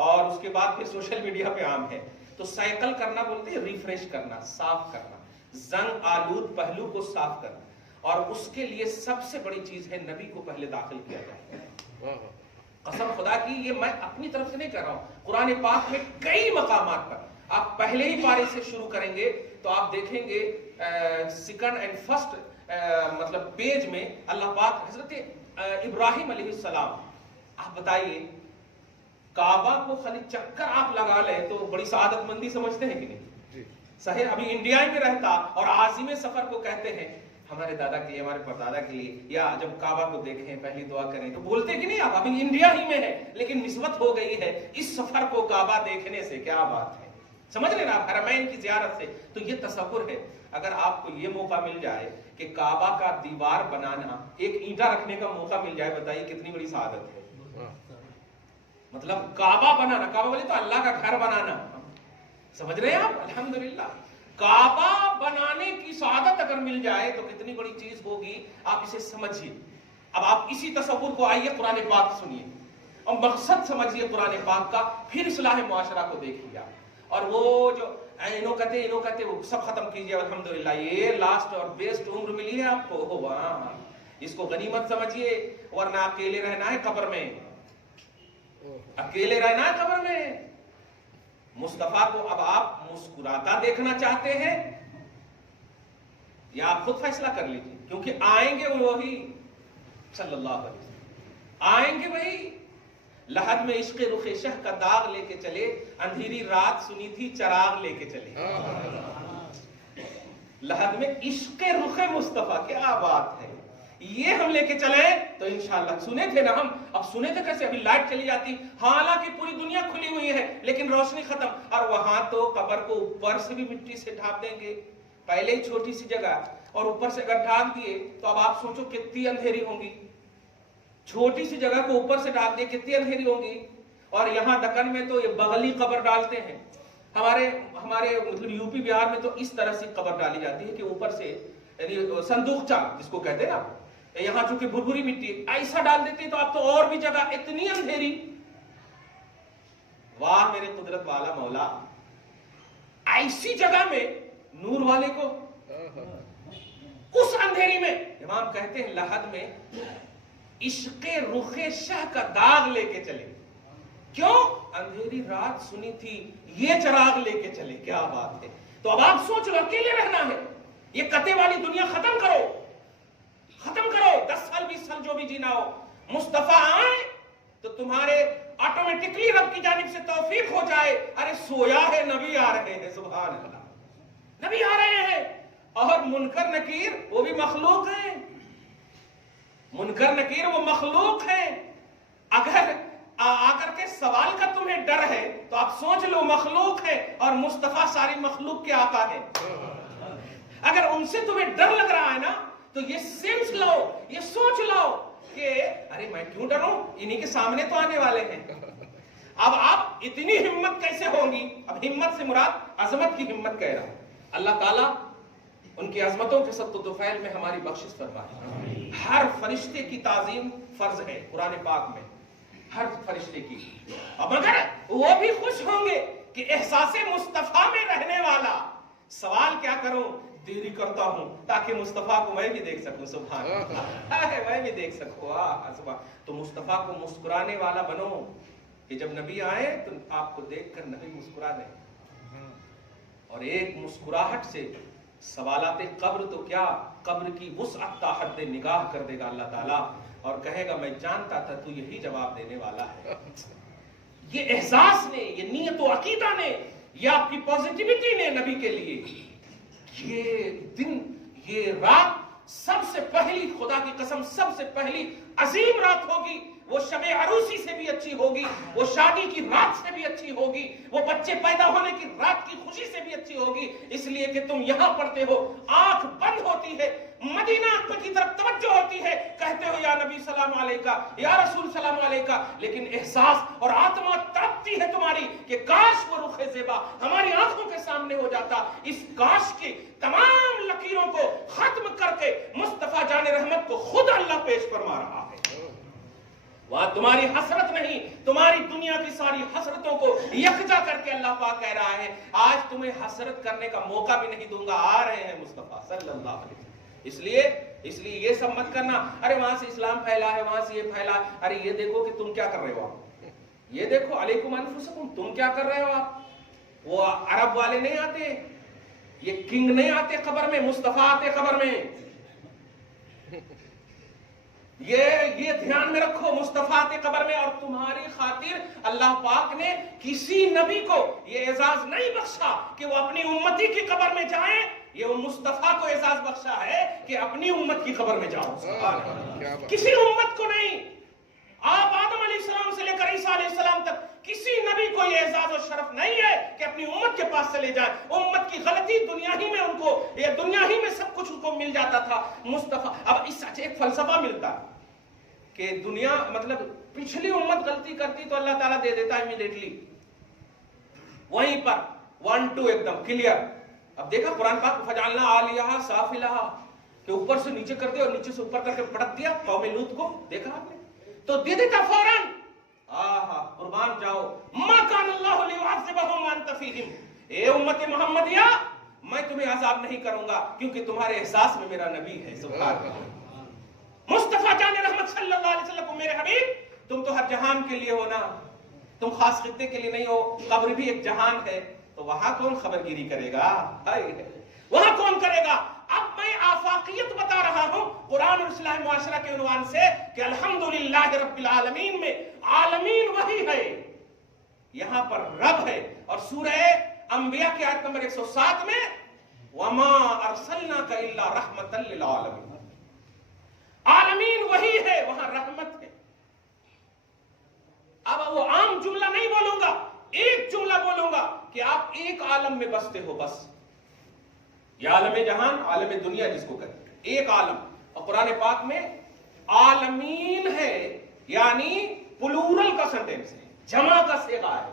اور اس کے بعد پھر سوشل میڈیا پہ عام ہے. تو سائیکل کرنا بولتے ہیں ریفریش کرنا، صاف کرنا، زنگ آلود پہلو کو صاف کرنا. اور اس کے لیے سب سے بڑی چیز ہے نبی کو پہلے داخل کیا جائے. قسم خدا کی یہ میں اپنی طرف سے نہیں کر رہا ہوں، قرآن پاک میں کئی مقامات پر آپ پہلے ہی پارے سے شروع کریں گے تو آپ دیکھیں گے سیکنڈ اینڈ فرسٹ مطلب پیج میں اللہ پاک حضرت ابراہیم علیہ السلام. آپ بتائیے کعبہ کو خالی چکر آپ لگا لیں تو بڑی سعادت مندی سمجھتے ہیں کہ نہیں؟ صحیح. ابھی انڈیا میں رہتا اور عازم سفر کو کہتے ہیں ہمارے دادا کے لیے، ہمارے پردادا کے لیے، یا جب کعبہ کو دیکھیں پہلی دعا کریں تو بولتے کہ نہیں آپ ابھی انڈیا ہی میں ہے لیکن نسبت ہو گئی ہے اس سفر کو کعبہ دیکھنے سے. کیا بات ہے، سمجھ رہے نا، حرمین کی زیارت سے. تو یہ تصور ہے. اگر آپ کو یہ موقع مل جائے کہ کعبہ کا دیوار بنانا، ایک اینٹا رکھنے کا موقع مل جائے، بتائیے کتنی بڑی سعادت ہے. مطلب کعبہ بنانا، کعبہ بولے تو اللہ کا گھر بنانا، سمجھ رہے ہیں آپ. الحمدللہ کعبہ بنانے کی سعادت اگر مل جائے تو کتنی بڑی چیز ہوگی، آپ اسے سمجھیے. اب آپ اسی تصور کو آئیے قرآن پاک سنیے اور مقصد سمجھیے قرآن پاک کا، پھر اصلاح معاشرہ کو دیکھیے. اور وہ جو انہوں کہتے وہ سب ختم کیجئے. الحمدللہ یہ لاسٹ اور بیسٹ عمر ملی ہے آپ کو، وہاں اس کو غنیمت سمجھیے، ورنہ اکیلے رہنا ہے قبر میں، اکیلے رہنا ہے قبر میں. مصطفیٰ کو اب آپ مسکراتا دیکھنا چاہتے ہیں یا آپ خود فیصلہ کر لیجیے، کیونکہ آئیں گے وہی صلی اللہ علیہ وسلم، آئیں گے وہی. لحد میں عشق رخ شہ کا داغ لے کے چلے، اندھیری رات سنی تھی چراغ لے کے چلے. لحد میں عشق رخ مصطفیٰ، کیا بات ہے. یہ ہم لے کے چلے تو انشاءاللہ. سنے تھے نا ہم، اب سنے تھے کیسے، ابھی لائٹ چلی جاتی، حالانکہ پوری دنیا کھلی ہوئی ہے لیکن روشنی ختم. اور وہاں تو قبر کو اوپر سے بھی مٹی سے ڈھانپ دیں گے، پہلے ہی چھوٹی سی جگہ اور اوپر سے اگر ڈھانپ دیے تو اب آپ سوچو کتنی اندھیری ہوں گی. چھوٹی سی جگہ کو اوپر سے ڈھانپ دیے کتنی اندھیری ہوں گی. اور یہاں دکن میں تو یہ بغلی قبر ڈالتے ہیں، ہمارے مطلب یو پی بہار میں تو اس طرح سے قبر ڈالی جاتی ہے کہ اوپر سے یعنی صندوقچہ جس کو کہتے ہیں نا، یہاں چونکہ بھربھری مٹی ایسا ڈال دیتے ہیں تو اب تو اور بھی جگہ اتنی اندھیری. واہ میرے قدرت والا مولا، ایسی جگہ میں نور والے کو اس اندھیری میں. امام کہتے ہیں لحد میں عشق رخ شہ کا داغ لے کے چلے. کیوں؟ اندھیری رات سنی تھی یہ چراغ لے کے چلے. کیا بات ہے. تو اب آپ سوچ لو اکیلے رہنا ہے، یہ قطع والی دنیا ختم کرو، ختم کرو. 10 سال 20 سال جو بھی جینا ہو، مصطفیٰ آئیں تو تمہارے آٹومیٹکلی رب کی جانب سے توفیق ہو جائے. ارے سویا ہے نبی آ رہے ہیں، سبحان اللہ، نبی آ رہے ہیں. اور منکر نکیر وہ بھی مخلوق ہیں، منکر نکیر وہ مخلوق ہیں. اگر آ کر کے سوال کا تمہیں ڈر ہے تو آپ سوچ لو مخلوق ہے اور مصطفیٰ ساری مخلوق کے آقا ہے. اگر ان سے تمہیں ڈر لگ رہا ہے نا تو یہ سینس لاؤ, یہ سوچ لاؤ کہ ارے میں کیوں ڈروں, انہی کے سامنے تو آنے والے ہیں. اب آپ اتنی ہمت کیسے ہوگی؟ اب ہمت سے مراد عظمت کی ہمت کہہ رہا. اللہ تعالیٰ ان کی عظمتوں کے سب طفیل میں ہماری بخشش فرمائے. ہر فرشتے کی تعظیم فرض ہے قرآن پاک میں, ہر فرشتے کی. اب مگر وہ بھی خوش ہوں گے کہ احساس مصطفیٰ میں رہنے والا. سوال کیا کروں, دیری کرتا ہوں تاکہ مصطفیٰ کو میں بھی دیکھ سکوں. سبحان اللہ, میں بھی دیکھ سکوں. تو مصطفیٰ کو مسکرانے والا بنو کہ جب نبی آئے تو آپ کو دیکھ کر نبی مسکرا دیں. اور ایک مسکراہٹ سے سوالات قبر تو کیا, قبر کی وسعت تا حد نگاہ کر دے گا اللہ تعالیٰ اور کہے گا میں جانتا تھا تو یہی جواب دینے والا ہے. یہ احساس نے, یہ نیت و عقیدہ نے, یہ آپ کی پوزیٹیوٹی نے نبی کے لیے, یہ دن, یہ رات سب سے پہلی, خدا کی قسم سب سے پہلی عظیم رات ہوگی. وہ شب عروسی سے بھی اچھی ہوگی, وہ شادی کی رات سے بھی اچھی ہوگی, وہ بچے پیدا ہونے کی رات کی خوشی سے بھی اچھی ہوگی. اس لیے کہ تم یہاں پڑھتے ہو, آنکھ بند ہوتی ہے, مدینہ کی طرف توجہ ہوتی ہے, کہتے ہو یا نبی سلام علیکہ, یا رسول سلام علیکہ, لیکن احساس اور آتما تڑپتی ہے تمہاری کہ کاش وہ رخ زیبا ہماری آنکھوں کے سامنے ہو جاتا. اس کاش کی تمام لکیروں کو ختم کر کے مصطفیٰ جان رحمت کو خود اللہ پیش فرما رہا ہے. وہاں تمہاری حسرت نہیں, تمہاری دنیا کی ساری حسرتوں کو یکجا کر کے اللہ پاک کہہ رہا ہے آج تمہیں حسرت کرنے کا موقع بھی نہیں دوں گا. آ رہے ہیں مصطفیٰ صلی اللہ علیہ وسلم. اس لیے یہ سب مت کرنا, ارے وہاں سے اسلام پھیلا ہے, وہاں سے یہ پھیلا, ارے یہ دیکھو کہ تم کیا کر رہے ہو آپ, یہ دیکھو علیکم انفسکم, تم کیا کر رہے ہو آپ. وہ عرب والے نہیں آتے, یہ کنگ نہیں آتے قبر میں, مصطفیٰ آتے قبر میں. یہ دھیان میں رکھو, مصطفیٰ آتے قبر میں. اور تمہاری خاطر اللہ پاک نے کسی نبی کو یہ اعزاز نہیں بخشا کہ وہ اپنی امتی کی قبر میں جائیں, یہ مصطفیٰ کو اعزاز بخشا ہے کہ اپنی امت کی قبر میں جاؤ. کسی امت کو نہیں. آپ آدم علیہ السلام سے لے کر عیسیٰ علیہ السلام تک کسی نبی کو یہ اعزاز و شرف نہیں ہے کہ اپنی امت کے پاس چلے جائیں. امت کی غلطی دنیا ہی میں ان کو, یا دنیا ہی میں سب کچھ ان کو مل جاتا تھا. مصطفیٰ, اب اس سے ایک فلسفہ ملتا کہ دنیا مطلب پچھلی امت غلطی کرتی تو اللہ تعالیٰ دے دیتا امیڈیٹلی وہیں پر 1 2 ایک دم کلیئر. اب دیکھا قرآن پاک فجعلنا عالیہا سافلہا کہ اوپر سے نیچے کر دیا اور نیچے سے اوپر کر کے پٹک دیا قوم لوط کو, دیکھا آپ نے, تو دے دیتا فوراً. قربان جاؤ, ما کان اللہ لیعذبہم وانت فیہم, اے امت محمدیہ میں تمہیں عذاب نہیں کروں گا کیونکہ تمہارے احساس میں میرا نبی ہے. سبحان اللہ. مصطفیٰ جان رحمت صلی اللہ علیہ وسلم کو میرے حبیب, تم تو ہر جہان کے لیے ہو نا, تم خاص خطے کے لیے نہیں ہو. قبر بھی ایک جہان ہے, تو وہاں کون خبر گیری کرے گا, وہاں کون کرے گا. اب میں آفاقیت بتا رہا ہوں قرآن اور اصلاح معاشرہ کے عنوان سے کہ الحمدللہ رب العالمین میں عالمین وہی ہے, یہاں پر رب ہے. اور سورہ انبیاء کی آیت نمبر 107 میں وما ارسلناک الا رحمتا للعالمین, عالمین وہی ہے, وہاں رحمت ہے. اب وہ عام جملہ نہیں بولوں گا, ایک جملہ بولوں گا کہ آپ ایک عالم میں بستے ہو بس. یہ عالم جہان, عالم دنیا جس کو کہتے ہیں, ایک عالم. اور قرآن پاک میں عالمین ہے یعنی پلورل کا سینٹینس ہے, جمع کا صیغہ ہے.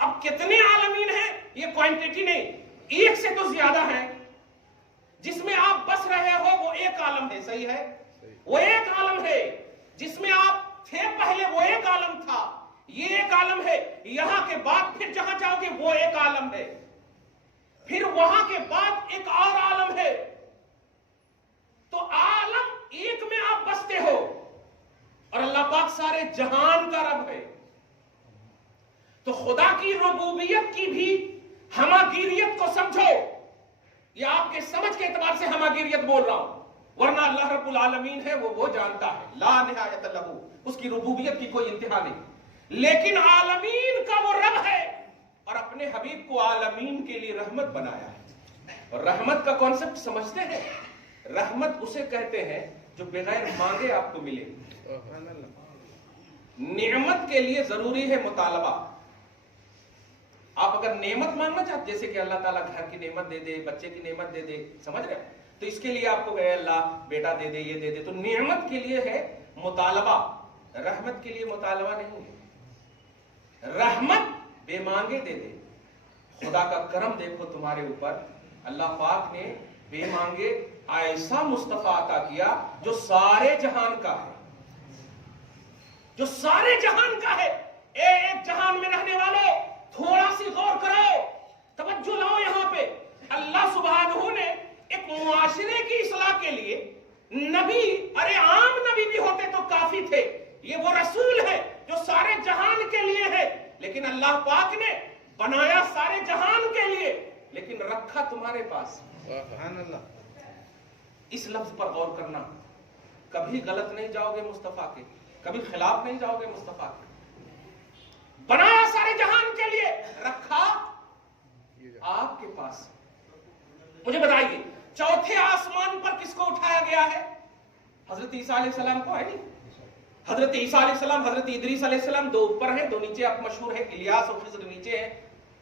اب کتنے عالمین ہیں یہ کوانٹیٹی نہیں, ایک سے تو زیادہ ہے. جس میں آپ بس رہے ہو وہ ایک عالم ہے, صحیح ہے, وہ ایک عالم ہے. جس میں آپ تھے پہلے وہ ایک عالم تھا, یہ ایک عالم ہے. یہاں کے بعد پھر جہاں جاؤ گے وہ ایک عالم ہے, پھر وہاں کے بعد ایک اور عالم ہے. تو عالم ایک میں آپ بستے ہو اور اللہ پاک سارے جہان کا رب ہے. تو خدا کی ربوبیت کی بھی ہماگیریت کو سمجھو. یہ آپ کے سمجھ کے اعتبار سے ہماگیریت بول رہا ہوں, ورنہ اللہ رب العالمین ہے وہ جانتا ہے, لا نہایت لہ, اس کی ربوبیت کی کوئی انتہا نہیں. لیکن عالمین کا وہ رب ہے اور اپنے حبیب کو عالمین کے لیے رحمت بنایا ہے. اور رحمت کا کانسیپٹ سمجھتے ہیں, رحمت اسے کہتے ہیں جو بغیر مانگے آپ کو ملے. نعمت کے لیے ضروری ہے مطالبہ. آپ اگر نعمت مانگنا چاہتے, جیسے کہ اللہ تعالیٰ گھر کی نعمت دے دے, بچے کی نعمت دے دے, سمجھ رہے ہیں, تو اس کے لیے آپ کو اے اللہ بیٹا دے دے، یہ دے دے. تو نعمت کے لیے ہے مطالبہ، رحمت کے لیے مطالبہ نہیں ہے. رحمت بے مانگے دے دے. خدا کا کرم دیکھو تمہارے اوپر، اللہ پاک نے بے مانگے ایسا مصطفیٰ عطا کیا جو سارے جہان کا ہے، جو سارے جہان کا ہے. ایک جہان میں رہنے والوں تھوڑا سی غور کرو، توجہ لاؤ یہاں پہ. اللہ سبحانہ نے ایک معاشرے کی اصلاح کے لیے نبی، ارے عام نبی بھی ہوتے تو کافی تھے، یہ وہ رسول ہے جو سارے جہان کے لیے ہے. لیکن اللہ پاک نے بنایا سارے جہان کے لیے، لیکن رکھا تمہارے پاس. سبحان اللہ. اس لفظ پر غور کرنا، کبھی غلط نہیں جاؤ گے مصطفیٰ کے، کبھی خلاف نہیں جاؤ گے مصطفیٰ کے. بنایا سارے جہان کے لیے، رکھا آپ کے پاس. مجھے بتائیے چوتھے آسمان پر کس کو اٹھایا گیا ہے؟ حضرت عیسیٰ علیہ السلام کو ہے نہیں؟ حضرت عیسیٰ علیہ السلام، حضرت ادریس علیہ السلام، دو اوپر ہیں دو نیچے. آپ مشہور ہے الیاس اور خضر نیچے ہیں،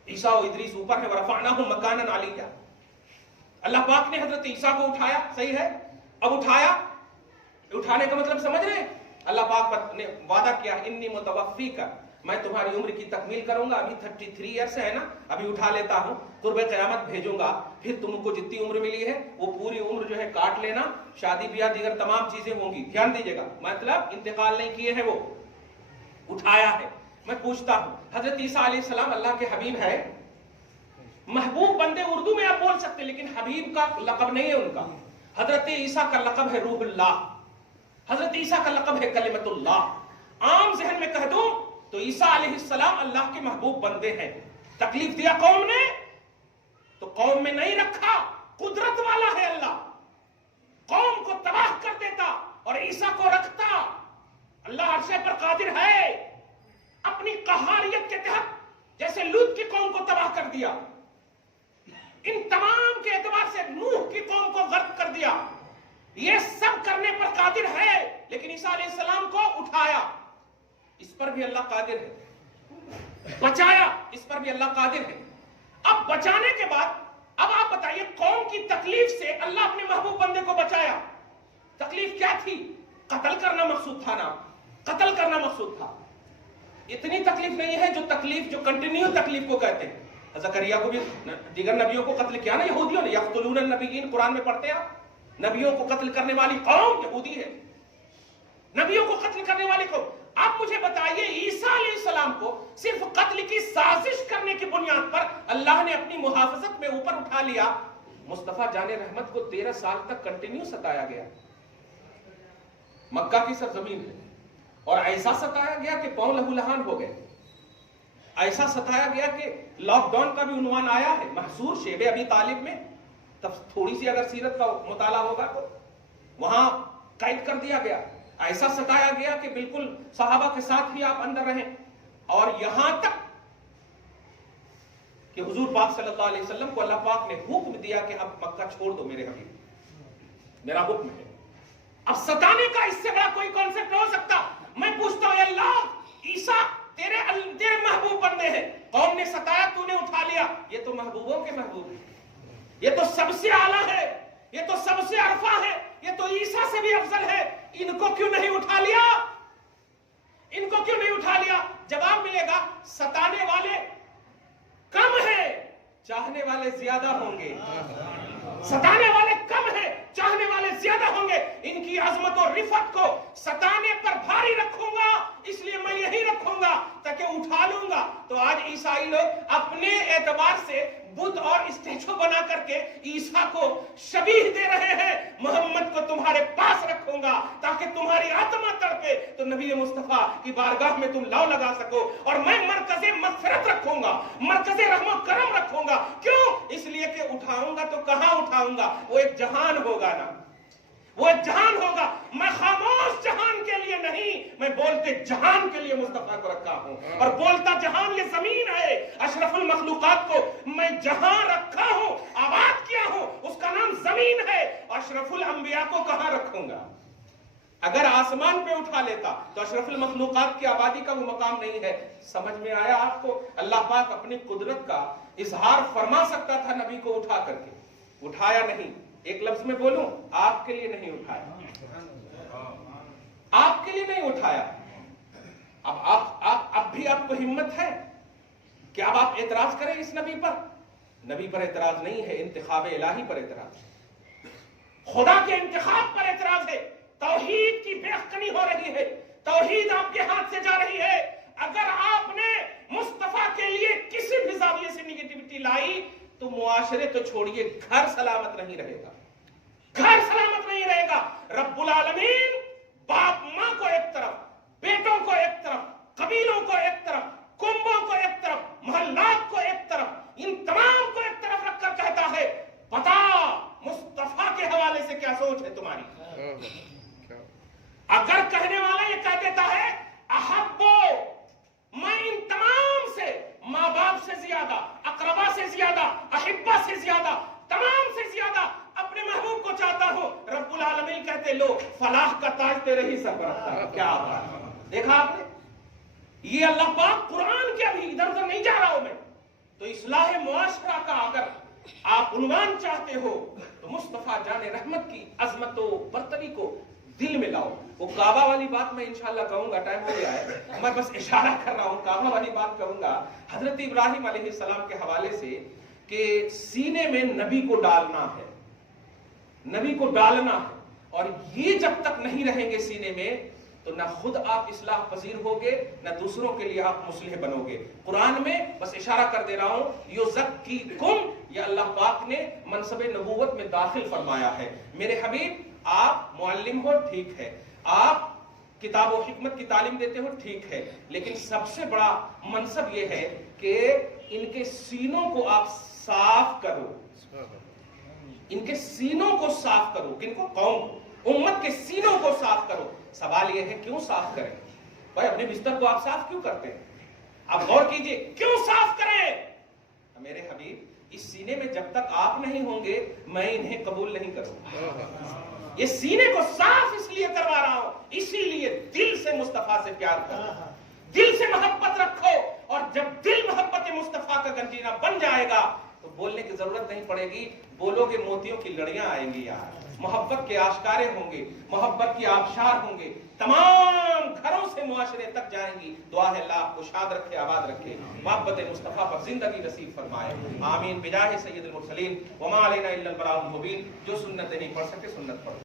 عیسیٰ و ادریس اوپر ہیں. ورفعناہ مکانا علیہ. اللہ پاک نے حضرت عیسیٰ کو اٹھایا، صحیح ہے. اب اٹھایا، اٹھانے کا مطلب سمجھ رہے ہیں؟ اللہ پاک نے وعدہ کیا انی متوفیک، میں تمہاری عمر کی تکمیل کروں گا. ابھی 33 ایئرس ہے نا، ابھی اٹھا لیتا ہوں، قرب قیامت بھیجوں گا. پھر تم کو جتنی عمر ملی ہے وہ پوری عمر جو ہے کاٹ لینا، شادی بیاہ دیگر تمام چیزیں ہوں گی. دھیان دیجیے گا، مطلب انتقال نہیں کیے ہیں، وہ اٹھایا ہے. میں پوچھتا ہوں حضرت عیسیٰ علیہ السلام اللہ کے حبیب ہے، محبوب بندے اردو میں آپ بول سکتے، لیکن حبیب کا لقب نہیں ہے ان کا. حضرت عیسیٰ کا لقب ہے روح اللہ، حضرت عیسیٰ کا لقب ہے کلمت اللہ. عام ذہن میں کہہ دوں تو عیسیٰ علیہ السلام اللہ کے محبوب بندے ہیں. تکلیف دیا قوم نے تو قوم میں نہیں رکھا، قدرت والا ہے اللہ، قوم کو تباہ کر دیتا اور عیسیٰ کو رکھتا. اللہ عرش پر قادر ہے، اپنی قہاریت کے تحت جیسے لوط کی قوم کو تباہ کر دیا، ان تمام کے اعتبار سے نوح کی قوم کو غرق کر دیا. یہ سب کرنے پر قادر ہے، لیکن عیسیٰ علیہ السلام کو اٹھایا، اس پر بھی اللہ قادر ہے. بچایا، اس پر بھی اللہ قادر ہے. اب بچانے کے بعد اب آپ بتائیے قوم کی تکلیف سے اللہ اپنے محبوب بندے کو بچایا. تکلیف کیا تھی؟ قتل کرنا مقصود تھا نا، قتل کرنا مقصود تھا. اتنی تکلیف نہیں ہے جو تکلیف، جو کنٹینیو تکلیف کو کہتے ہیں. زکریا کو بھی دیگر نبیوں کو قتل کیا نا یہودیوں نے، یقتلون النبیین، قرآن میں پڑھتے ہیں. نبیوں کو قتل کرنے والی قوم یہودی ہے، نبیوں کو قتل کرنے والی قوم. آپ مجھے بتائیے عیسیٰ علیہ السلام کو صرف قتل کی سازش کرنے کی بنیاد پر اللہ نے اپنی محافظت میں اوپر اٹھا لیا. مصطفیٰ جان رحمت کو 13 سال تک کنٹینیو ستایا گیا. مکہ کی سرزمین ہے، اور ایسا ستایا گیا کہ پاؤں لہو لہان ہو گئے. ایسا ستایا گیا کہ لاک ڈاؤن کا بھی عنوان آیا ہے محصور شیب ابی طالب میں. تب تھوڑی سی اگر سیرت کا مطالعہ ہوگا تو وہاں قید کر دیا گیا. ایسا ستایا گیا کہ بالکل صحابہ کے ساتھ ہی آپ اندر رہیں. اور یہاں تک کہ حضور پاک صلی اللہ علیہ وسلم کو اللہ پاک نے حکم دیا کہ اب مکہ چھوڑ دو میرے حبیب، میرا حکم ہے. اب ستانے کا اس سے بڑا کوئی کانسیپٹ ہو سکتا؟ میں پوچھتا ہوں اللہ، عیسیٰ تیرے محبوب بندے ہیں، قوم نے ستایا، تو نے اٹھا لیا. یہ تو محبوبوں کے محبوب ہیں، یہ تو سب سے اعلیٰ ہے، یہ تو سب سے عرفہ ہے، یہ تو عیسیٰ سے بھی افضل ہے. ان کو کیوں نہیں اٹھا لیا؟ ان کو کیوں نہیں اٹھا لیا؟ جواب ملے گا ستانے والے کم ہیں، چاہنے والے زیادہ ہوں گے. ستانے والے کم ہیں، چاہنے والے زیادہ ہوں گے. ان کی عظمت و رفعت کو ستانے پر بھاری رکھوں گا، اس لیے میں یہی رکھوں گا تاکہ اٹھا لوں گا. تو آج عیسائی لوگ اپنے اعتبار سے بدھ اور اسٹیچو بنا کر کے عیسیٰ کو شبیہ دے رہے ہیں. محمد کو تمہارے پاس رکھوں گا تاکہ تمہاری آتما تڑپے تو نبی مصطفیٰ کی بارگاہ میں تم لاؤ لگا سکو. اور میں مرکز مغفرت رکھوں گا، مرکز رحم و کرم رکھوں گا. کیوں؟ اس لیے کہ اٹھاؤں گا تو کہاں اٹھاؤں گا؟ وہ ایک جہان ہوگا نا، وہ ایک جہان ہوگا. میں خاموش جہان کے لیے نہیں، میں بولتے جہان کے لیے مصطفیٰ کو رکھا ہوں. اور بولتا جہان یہ زمین ہے، اشرف المخلوقات کو میں جہاں رکھا ہوں، آباد کیا ہوں، اس کا نام زمین ہے. اشرف الانبیاء کو کہاں رکھوں گا؟ اگر آسمان پہ اٹھا لیتا تو اشرف المخلوقات کی آبادی کا وہ مقام نہیں ہے. سمجھ میں آیا آپ کو؟ اللہ پاک اپنی قدرت کا اظہار فرما سکتا تھا نبی کو اٹھا کر کے، اٹھایا نہیں. ایک لفظ میں بولوں، آپ کے لیے نہیں اٹھایا، آپ کے لیے نہیں اٹھایا۔ اب بھی آپ کو ہمت ہے کہ اب آپ اعتراض کریں اس نبی پر؟ نبی پر اعتراض نہیں ہے، انتخاب الہی پر اعتراض ہے، خدا کے انتخاب پر اعتراض ہے۔ توحید کی بے عقلی ہو رہی ہے، توحید آپ کے ہاتھ سے جا رہی ہے۔ اگر آپ نے مصطفیٰ کے لیے کسی بھی زاویے سے نگیٹیوٹی لائی تو معاشرے تو چھوڑیے، گھر سلامت نہیں رہے گا، گھر سلامت نہیں رہے گا۔ رب العالمین باپ ماں کو ایک طرف، بیٹوں کو ایک طرف، قبیلوں کو ایک طرف، کنبوں کو ایک طرف، محلات کو ایک طرف، ان تمام کو ایک طرف رکھ کر کہتا ہے بتا مصطفیٰ کے حوالے سے کیا سوچ ہے تمہاری۔ اگر کہنے والا یہ کہہ دیتا ہے احبو، میں ان تمام سے، ماں باپ سے زیادہ، اقربا سے زیادہ، احبا سے زیادہ، تمام سے زیادہ اپنے محبوب کو چاہتا ہوں، رب العالمین کہتے لو فلاح کا تاج تیرے ہی سر پر رکھتا ہے۔ کیا بات ہے، دیکھا آپ نے؟ یہ اللہ پاک قرآن کے، ابھی ادھر ادھر نہیں جا رہا ہوں میں، تو اصلاح معاشرہ کا اگر آپ عنوان چاہتے ہو تو مصطفیٰ جان رحمت کی عظمت و برتری کو دل میں لاؤ۔ وہ کعبہ والی بات میں انشاءاللہ کہوں گا، ٹائم ہو گیا ہے، میں بس اشارہ کر رہا ہوں، کعبہ والی بات کہوں گا حضرت ابراہیم علیہ السلام کے حوالے سے کہ سینے میں نبی کو ڈالنا ہے، نبی کو ڈالنا ہے، اور یہ جب تک نہیں رہیں گے سینے میں تو نہ خود آپ اصلاح پذیر ہوگے، نہ دوسروں کے لیے آپ مصلح بنو گے۔ قرآن میں بس اشارہ کر دے رہا ہوں، یزکیکم، یہ اللہ پاک نے منصب نبوت میں داخل فرمایا ہے۔ میرے حبیب، آپ معلم ہو ٹھیک ہے، آپ کتاب و حکمت کی تعلیم دیتے ہو ٹھیک ہے، لیکن سب سے بڑا منصب یہ ہے کہ ان کے سینوں کو آپ صاف کرو، ان کے سینوں کو صاف کرو۔ کن کو؟ قوم کو، امت کے سینوں کو صاف کرو۔ سوال یہ ہے کیوں صاف کریں؟ بھائی اپنے بستر کو آپ صاف کیوں کرتے ہیں؟ آپ غور کیجئے، کیوں صاف کریں؟ میرے حبیب، اس سینے میں جب تک آپ نہیں ہوں گے میں انہیں قبول نہیں کروں گا۔ یہ سینے کو صاف اس لیے کروا رہا ہوں، اسی لیے دل سے مصطفیٰ سے پیار کرو، دل سے محبت رکھو، اور جب دل محبت مصطفیٰ کا گنجینہ بن جائے گا تو بولنے کی ضرورت نہیں پڑے گی، بولو گے موتیوں کی لڑیاں آئیں گی یار، محبت کے آشکارے ہوں گے، محبت کی آبشار ہوں گے، تمام گھروں سے معاشرے تک جائیں گی۔ دعا ہے اللہ آپ کو شاد رکھے، آباد رکھے، محبت مصطفیٰ پر زندگی نصیب فرمائے، آمین بجاہ سید المرسلین۔ وما علینا الا البلاغ المبین۔ جو سنت نہیں پڑھ سکے سنت پڑھو۔